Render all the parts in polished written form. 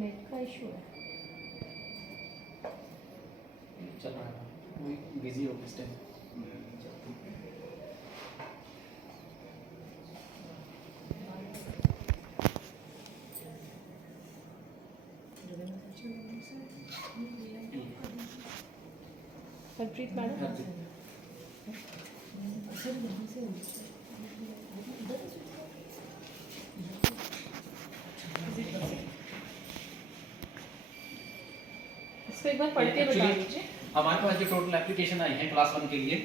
Net का issue है। चल रहा है, वही बिजी हो इस टाइम। हरप्रीत मैडम इसको एक बार पढ़ के बता दीजिए। हमारे पास जो टोटल एप्लीकेशन आई है क्लास 1 के लिए,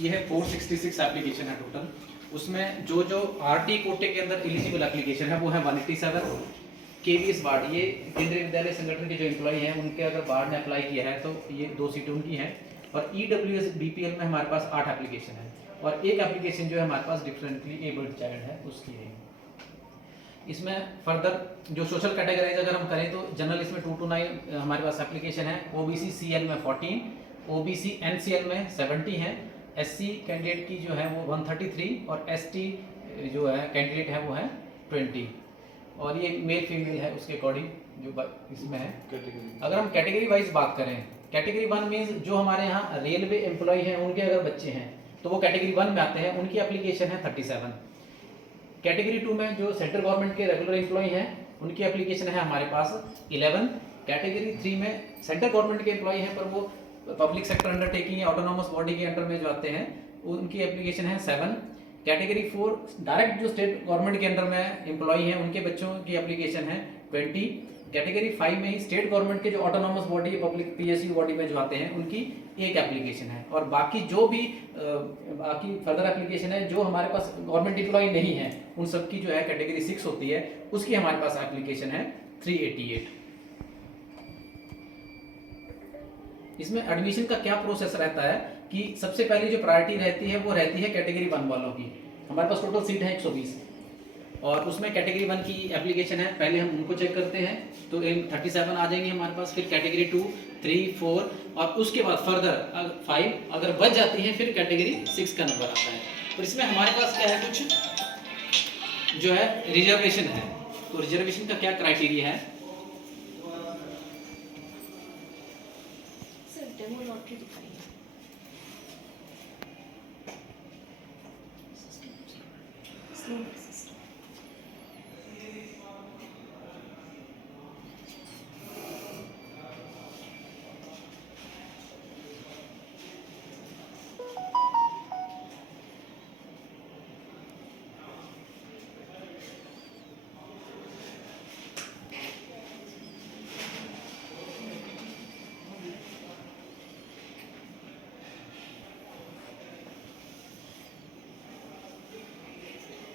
ये है 466 एप्लीकेशन है टोटल। उसमें जो जो आरटी कोटे के अंदर एलिजिबल एप्लीकेशन है वो है 187। केवीएस वार्ड, ये केंद्रीय विद्यालय संगठन के जो एम्प्लॉय हैं उनके अगर वार्ड ने अप्लाई किया है तो ये 2 सीटें उनकी हैं। और ईडब्ल्यूएस बीपीएल में हमारे पास 8 एप्लीकेशन है और एक एप्लीकेशन जो है हमारे पास डिफरेंटली एबल्ड चाइल्ड है उसकी है। इसमें फर्दर जो सोशल कैटेगराइज अगर हम करें तो जनरल इसमें 2 to 9 हमारे पास एप्लीकेशन है। ओबीसी सीएल में 14, ओबीसी एनसीएल में 70 है। एससी कैंडिडेट की जो है वो 133 और एसटी जो है कैंडिडेट है वो है 20। और ये मेल फीमेल है उसके अकॉर्डिंग जो इसमें है। अगर हम कैटेगरी वाइज बात करें, कैटेगरी 1 मीन्स जो हमारे यहाँ रेलवे एम्प्लॉय हैं उनके अगर बच्चे हैं तो वो कैटेगरी 1 में आते हैं, उनकी एप्लीकेशन है 37। कैटेगरी 2 में जो सेंट्रल गवर्नमेंट के रेगुलर एम्प्लॉय हैं उनकी एप्लीकेशन है हमारे पास 11। कैटेगरी 3 में सेंट्रल गवर्नमेंट के एम्प्लॉय हैं पर वो पब्लिक सेक्टर अंडरटेकिंग या ऑटोनोमस बॉडी के अंडर में जो आते हैं उनकी एप्लीकेशन है 7। कैटेगरी 4 डायरेक्ट जो स्टेट गवर्नमेंट के अंडर में एम्प्लॉय हैं उनके बच्चों की एप्लीकेशन है 20। कैटेगरी 5 में ही स्टेट गवर्नमेंट के जो autonomous body public PSU body में जो आते हैं उनकी एक एप्लीकेशन है। और बाकी जो भी बाकी फर्दर एप्लीकेशन है जो हमारे पास गवर्नमेंट एम्प्लॉय नहीं है उन सब की जो है कैटेगरी 6 होती है, उसकी हमारे पास एप्लीकेशन है 388। इसमें एडमिशन का क्या प्रोसेस रहता है कि सबसे पहले जो प्रायोरिटी रहती है वो रहती है कैटेगरी 1 वालों की। हमारे पास टोटल सीट है 120 और उसमें कैटेगरी 1 की एप्लीकेशन है, पहले हम उनको चेक करते हैं तो 37 आ जाएंगे हमारे पास। फिर कैटेगरी 2, 3, 4 और उसके बाद फर्दर 5 अगर बच जाती है फिर कैटेगरी 6 का नंबर आता है। और इसमें हमारे पास क्या है, कुछ जो है रिजर्वेशन है। तो रिजर्वेशन का क्या क्राइटेरिया है, डेमो लॉटरी दिखाइए।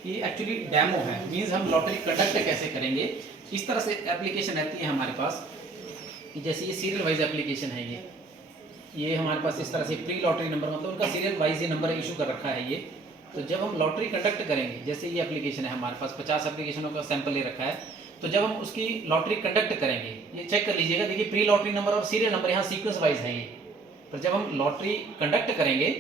ये एक्चुअली डेमो है, मींस हम लॉटरी कंडक्ट कैसे करेंगे। इस तरह से एप्लीकेशन रहती है हमारे पास कि जैसे ये सीरियल वाइज एप्लीकेशन है। ये हमारे पास इस तरह से प्री लॉटरी नंबर मतलब उनका सीरियल वाइज ये नंबर इशू कर रखा है ये। तो जब हम लॉटरी कंडक्ट करेंगे, जैसे ये एप्लीकेशन है हमारे पास 50 एप्लीकेशनों का सैंपल ले रखा है, तो जब हम उसकी लॉटरी कंडक्ट करेंगे ये चेक कर लीजिएगा, देखिए प्री लॉटरी नंबर और सीरियल नंबर यहाँ सीक्वेंस वाइज है ये। तो जब हम लॉटरी कंडक्ट करेंगे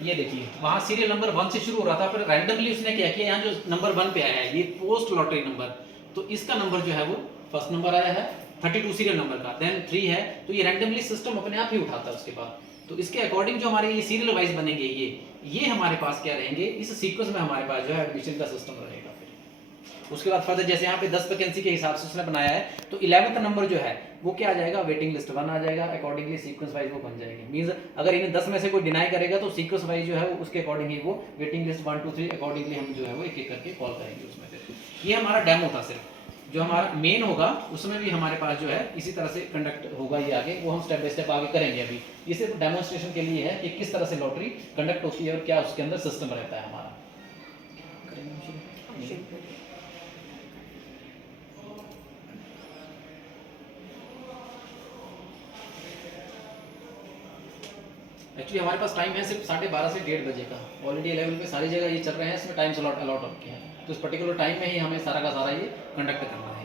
ये देखिए वहां सीरियल नंबर 1 से शुरू हो रहा था, फिर रैंडमली उसने क्या किया, यहाँ जो नंबर 1 पे आया है ये पोस्ट लॉटरी नंबर, तो इसका नंबर जो है वो फर्स्ट नंबर आया है 32 सीरियल नंबर का, देन 3 है, तो ये रैंडमली सिस्टम अपने आप ही उठाता है उसके बाद। तो इसके अकॉर्डिंग जो हमारे ये सीरियल वाइज बनेंगे ये हमारे पास क्या रहेंगे, इस सीक्वेंस में हमारे पास जो है एडमिशन का सिस्टम रहेगा। उसके बाद फर्दर जैसे यहाँ पे 10 वैकेंसी के हिसाब से उसने बनाया है, तो 11th नंबर जो है वो क्या आ जाएगा, वेटिंग लिस्ट 1 आ जाएगा, अकॉर्डिंगली सीक्वेंस वाइज वो बन जाएगी। मींस अगर इन्हें 10 में से कोई डिनाई करेगा तो सीक्वेंस वाइज जो है वो उसके अकॉर्डिंग ही वो वेटिंग लिस्ट 1 2 3 अकॉर्डिंगली हम जो है वो एक एक करके कॉल करेंगे उसमें। फिर ये हमारा डेमो था, सिर्फ जो हमारा मेन होगा उसमें भी हमारे पास जो है इसी तरह से कंडक्ट होगा ये आगे, वो हम स्टेप बाय स्टेप आगे करेंगे। अभी ये सिर्फ डेमोन्स्ट्रेशन के लिए है कि किस तरह से लॉटरी कंडक्ट होती है और क्या उसके अंदर सिस्टम रहता है हमारा। एक्चुअली हमारे पास टाइम है सिर्फ 12:30 से 1:30 बजे का। ऑलरेडी लेवल पे सारी जगह ये चल रहे हैं, इसमें टाइम स्लॉट अलॉट हो गया है, तो इस पर्टिकुलर टाइम में ही हमें सारा का सारा ये कंडक्ट करना है।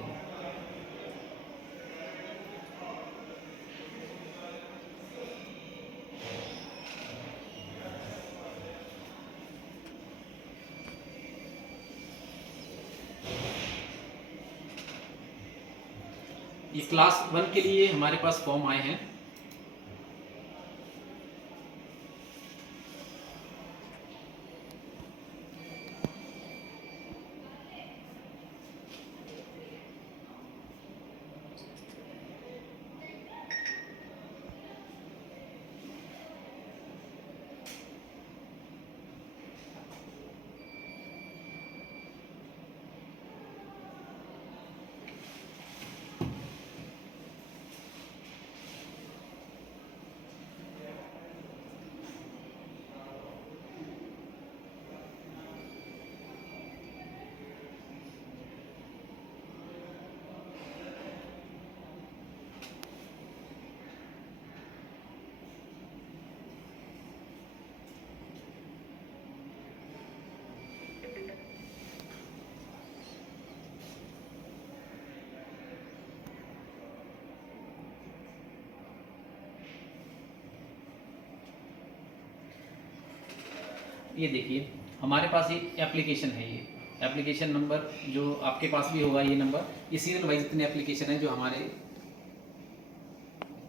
ये क्लास 1 के लिए हमारे पास फॉर्म आए हैं। ये देखिए हमारे पास ये एप्लीकेशन है, ये एप्लीकेशन नंबर जो आपके पास भी होगा, ये नंबर, ये सीरियल वाइज इतने एप्लीकेशन है जो हमारे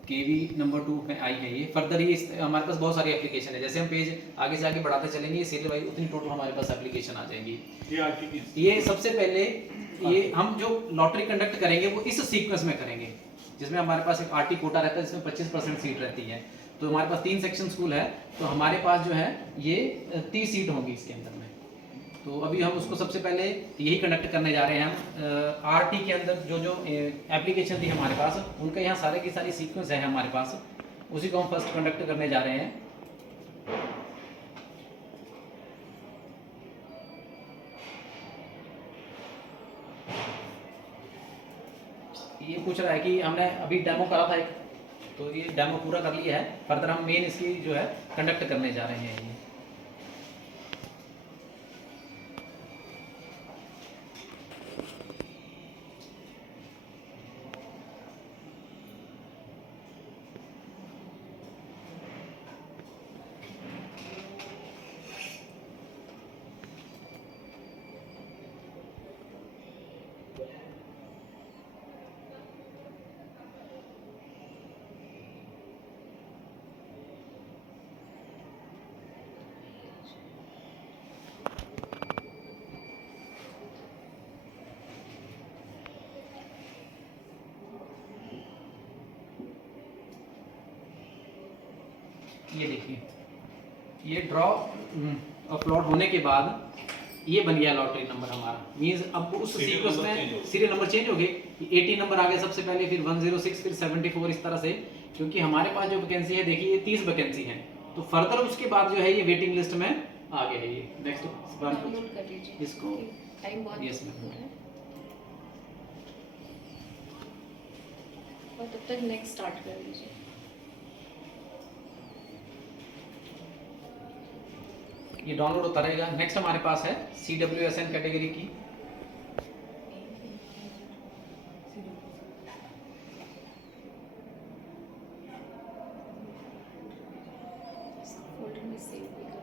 केवी नंबर 2 में आई है। ये फर्दर ये हमारे पास बहुत सारी एप्लीकेशन है, जैसे हम पेज आगे से आगे बढ़ाते चलेंगे ये सीरियल वाइज उतनी टोटल हमारे पास एप्लीकेशन आ जाएंगी। ये सबसे पहले ये हम जो लॉटरी कंडक्ट करेंगे वो इस सीक्वेंस में करेंगे, जिसमें हमारे पास एक आरटी कोटा रहता है, जिसमें 25% सीट रहती है। तो हमारे पास 3 सेक्शन स्कूल है, तो हमारे पास जो है ये 30 सीट होंगी इसके अंदर में। तो अभी हम उसको सबसे पहले यही कंडक्ट करने जा रहे हैं। हम आरटी के अंदर जो जो एप्लीकेशन थी हमारे पास, उनका यहाँ सारे की सारी सीक्वेंस है हमारे पास, उसी को हम फर्स्ट कंडक्ट करने जा रहे हैं। ये पूछ रहा है कि हमने अभी डेमो करा था एक, तो ये डेमो पूरा कर लिया है, फर्दर हम मेन इसकी जो है कंडक्ट करने जा रहे हैं। ये देखिए ये ड्रॉ अपलोड होने के बाद ये बन गया लॉटरी नंबर हमारा, मींस अब उस सीक्वेंस में सीरियल नंबर चेंज हो गए, 80 नंबर आ गए सबसे पहले, फिर 106, फिर 74, इस तरह से, क्योंकि हमारे पास जो वैकेंसी है देखिए ये 30 वैकेंसी है, तो फर्दर उसके बाद जो है ये वेटिंग लिस्ट में आ गया है। ये नेक्स्ट इसको टाइम बहुत यस मैम, और तब तक नेक्स्ट स्टार्ट कर लीजिए। ये डाउनलोड होता रहेगा। नेक्स्ट हमारे पास है CWSN कैटेगरी की, फोल्डर में सेव भी कर।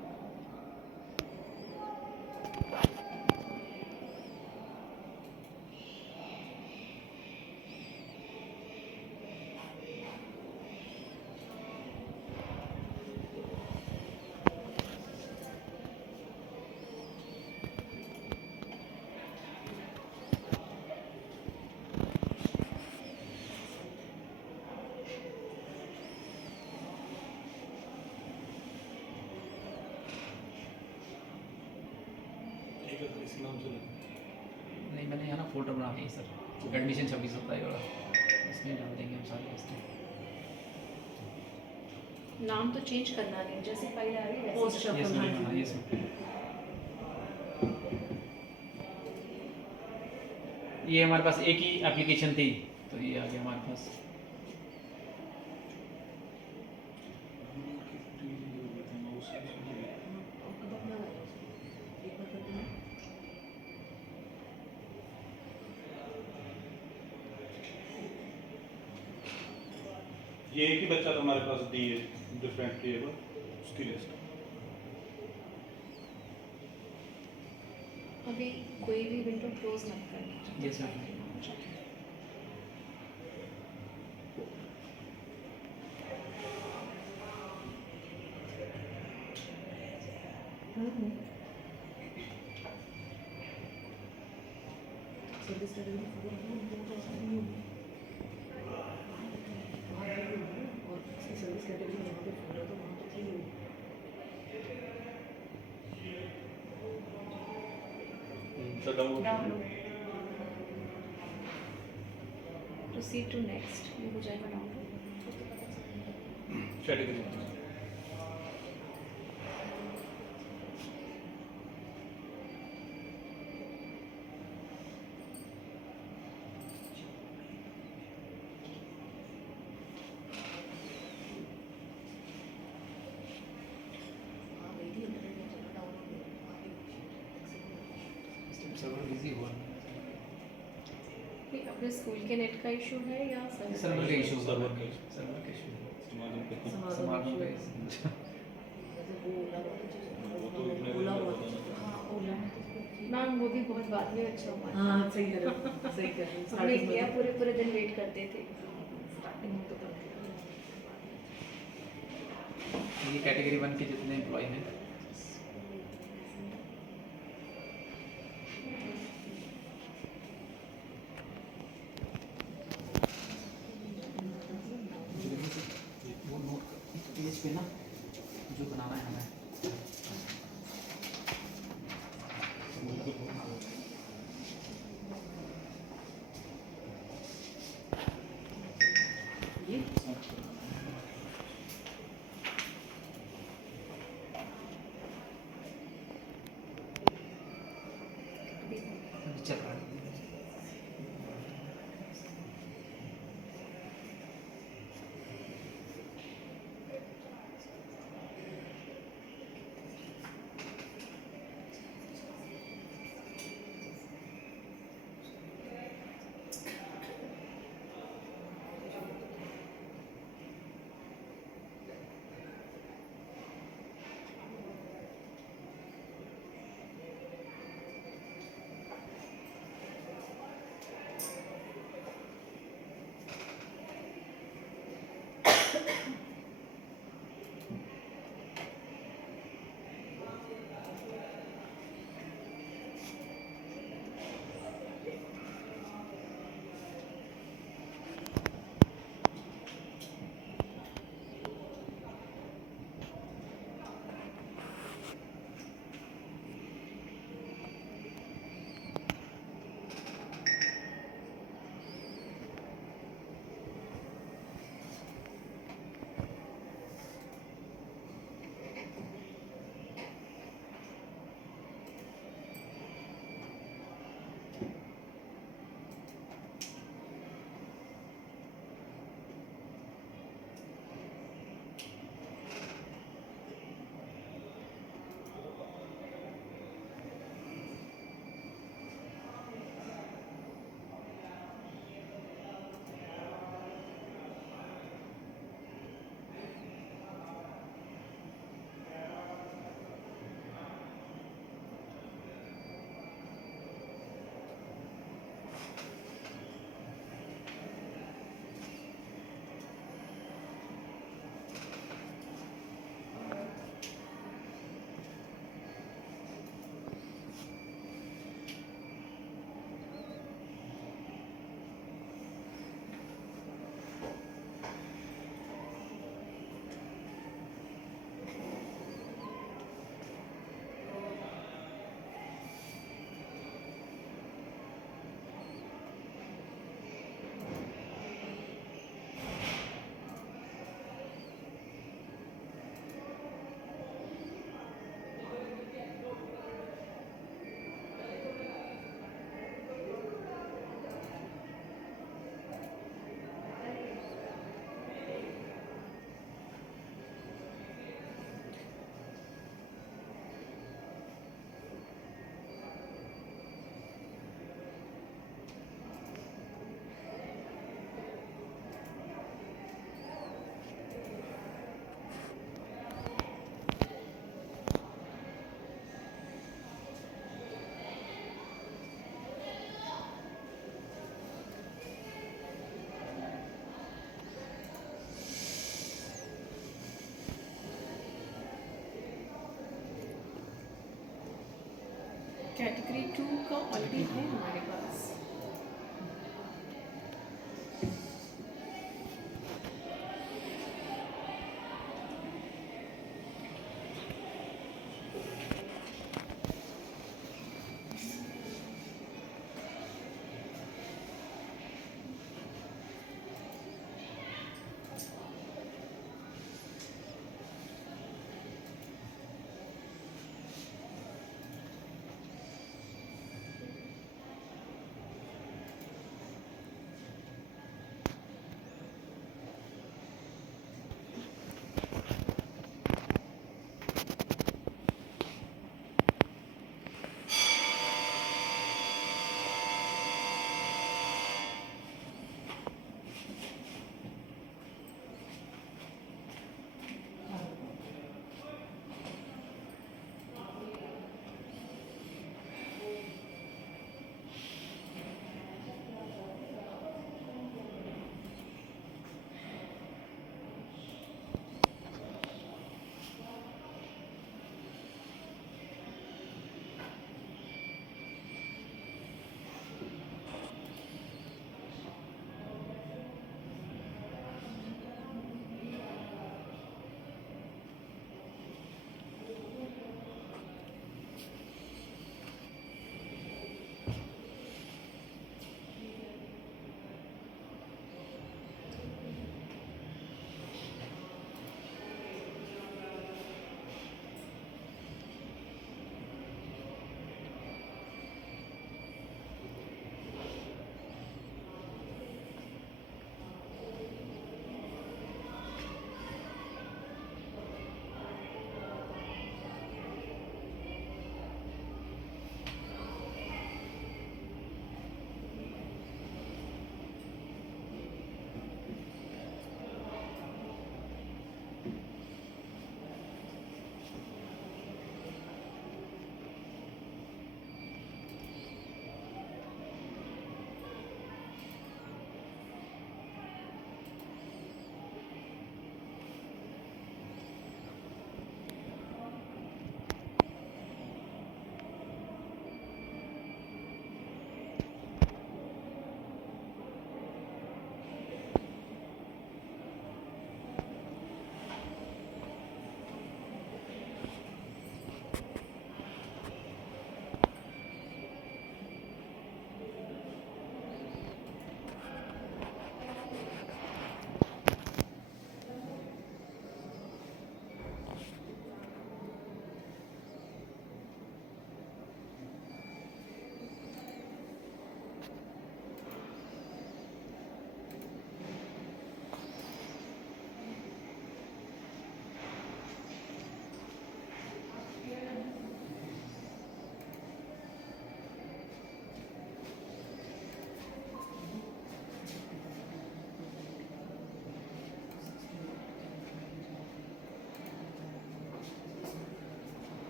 नहीं मैंने यहाँ ना फोल्डर बना दिया सर, कंडीशन 26 होता है वाला, इसमें डाल देंगे हम सारे इसमें। नाम तो चेंज करना नहीं, जैसे फाइल आ रही है Yes, वैसे ma'am, शब्द yes, ma'am। ये हमारे पास एक ही एप्लीकेशन थी, तो ये आ गया हमारे पास। ये एक ही बच्चा तो हमारे पास दी है डिफरेंटली है उसकी लिस्ट। अभी कोई भी विंडो क्लोज मत करना। Yes, ma'am. तो डाउनलोड प्रोसीड टू नेक्स्ट, ये हो जाएगा डाउनलोड। कैटेगरी। सर्वर बिजी हुआ। ये अपने स्कूल के नेट का इशू है या सर्वर का इशू, सर्वर का issue। सर्वर का इशू। समाधान करते हैं। समागम पे वो तो इतने मैम वो भी बहुत बाद में अच्छा हुआ। हाँ सही कर रहे हो, सही कर रहे हो। हमने किया, पूरे पूरे दिन वेट करते थे स्टार्टिंग में तो ये कैटेगरी 1 के जितने एम्प्लॉय हैं वो नोट पेज पे ना जो बनाना है हमें। ये अभी चल रहा है। 2 का ऑलरेडी है हमारे पास।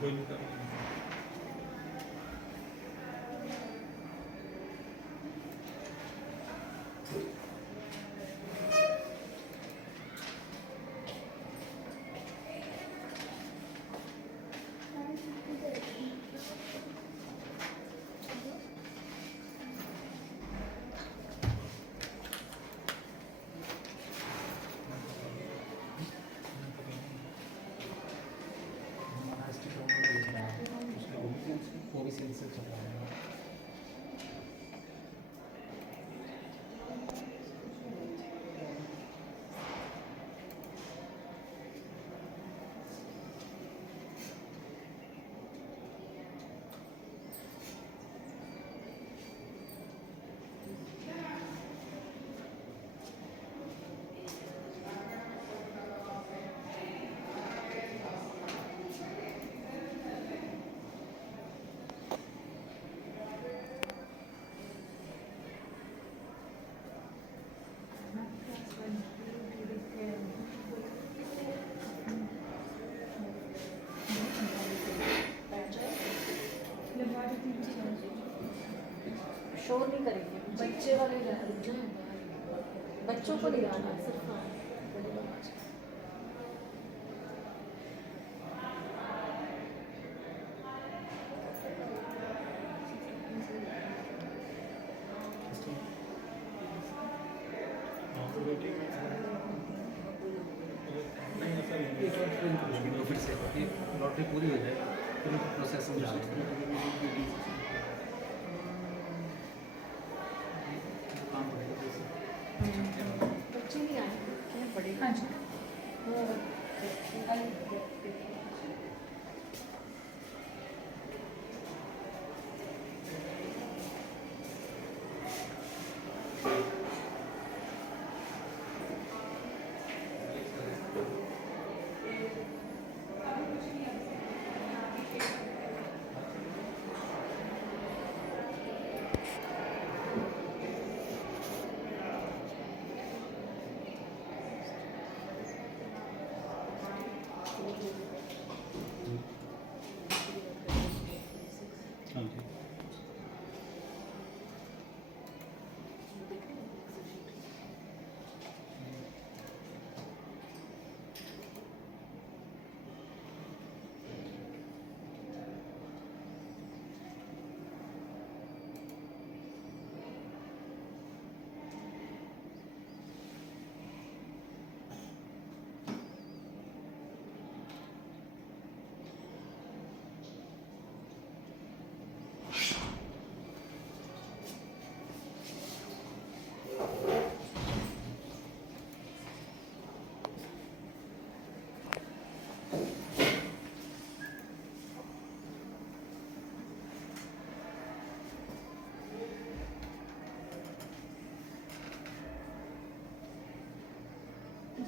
कोई नहीं शोर नहीं करेंगे, बच्चे वाले रुकना है, बच्चों को नहीं रखना है, सिर्फ हाँ, बड़े लोग आ जाएं। फिर से लॉटरी पूरी हो जाए फिर प्रोसेस समझा काम पड़ेगा। बच्चे नहीं आएंगे, क्या बड़े हाँ जी। हाँ जी।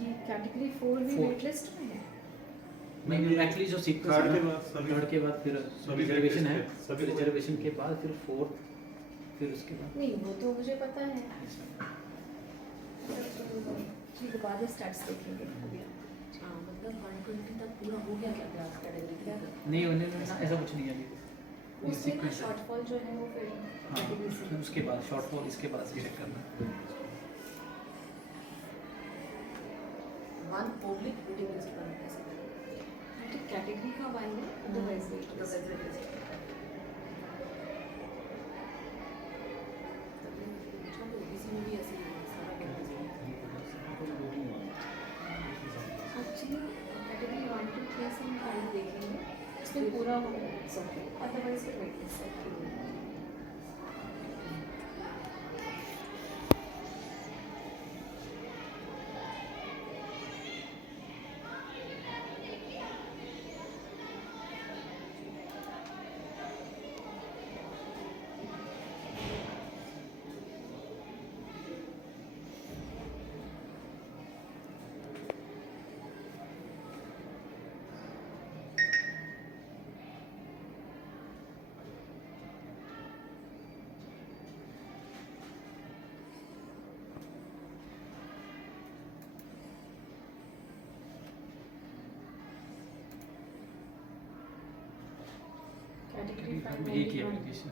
ये कैटेगरी 4 भी 4 वेट लिस्ट में है। नहीं एक्चुअली जो सीक्वेंस थर्ड है के बाद सभी थर्ड के बाद फिर सभी रिजर्वेशन है, सभी रिजर्वेशन के बाद फिर फोर्थ, फिर उसके बाद नहीं वो तो मुझे पता है, ठीक है बाद में स्टैट्स देखेंगे अभी। हाँ मतलब 120 तक पूरा हो गया क्या क्लास कैटेगरी का? नहीं उन्होंने ना ऐसा कुछ नहीं है अभी उसमें ना sequence है। शॉर्टफॉल जो है वो फिर हाँ कैटेगरी से फिर उसके बाद शॉर्टफॉल इसके बाद से चेक करना। 1 पब्लिक वेटिंग लिस्ट पर कैसे करें? तो कैटेगरी का आएंगे अदरवाइज वेट तो लिस्ट। वैसे लिस्ट चलो इसमें भी ऐसे ही है, सारा एक्चुअली कैटेगरी 1 2 3 से हम पहले देखेंगे, इसमें पूरा हो सके अदरवाइज फिर वेट लिस्ट सेट की हुई है। कैटेगरी 5 एक ही एप्लीकेशन